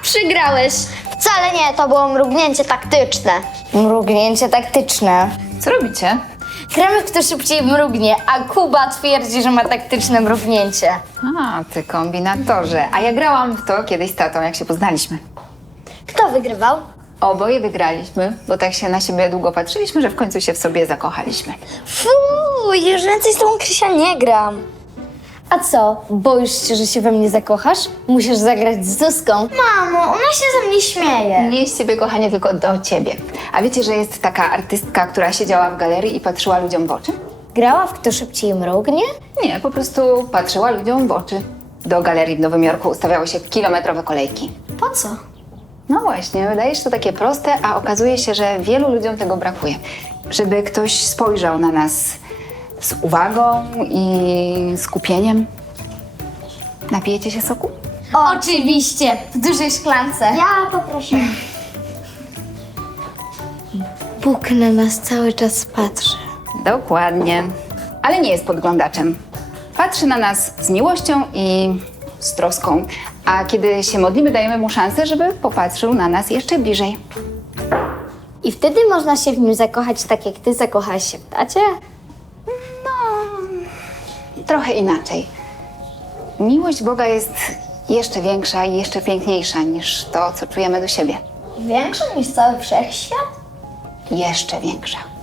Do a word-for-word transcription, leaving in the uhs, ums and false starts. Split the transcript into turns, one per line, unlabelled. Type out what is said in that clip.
Przegrałeś.
Wcale nie, to było mrugnięcie taktyczne.
Mrugnięcie taktyczne.
Co robicie?
Gramy kto szybciej mrugnie, a Kuba twierdzi, że ma taktyczne mrugnięcie.
A, ty kombinatorze. A ja grałam w to kiedyś z tatą, jak się poznaliśmy.
Kto wygrywał?
Oboje wygraliśmy, bo tak się na siebie długo patrzyliśmy, że w końcu się w sobie zakochaliśmy.
Fuuu, już więcej z tą Krysia nie gram.
A co, boisz się, że się we mnie zakochasz? Musisz zagrać z Zuzką.
Mamo, ona się ze mnie śmieje.
Nie z ciebie, kochanie, tylko do ciebie. A wiecie, że jest taka artystka, która siedziała w galerii i patrzyła ludziom w oczy?
Grała w kto szybciej mrugnie?
Nie, po prostu patrzyła ludziom w oczy. Do galerii w Nowym Jorku ustawiały się kilometrowe kolejki.
Po co?
No właśnie, wydaje się to takie proste, a okazuje się, że wielu ludziom tego brakuje. Żeby ktoś spojrzał na nas z uwagą i skupieniem. Napijecie się soku?
Oczywiście, w dużej szklance.
Ja poproszę.
Bóg na nas cały czas patrzy.
Dokładnie. Ale nie jest podglądaczem. Patrzy na nas z miłością i z troską. A kiedy się modlimy, dajemy mu szansę, żeby popatrzył na nas jeszcze bliżej.
I wtedy można się w nim zakochać tak, jak ty zakochałaś się w tacie?
Trochę inaczej. Miłość Boga jest jeszcze większa i jeszcze piękniejsza niż to, co czujemy do siebie.
Większą niż cały wszechświat?
Jeszcze większa.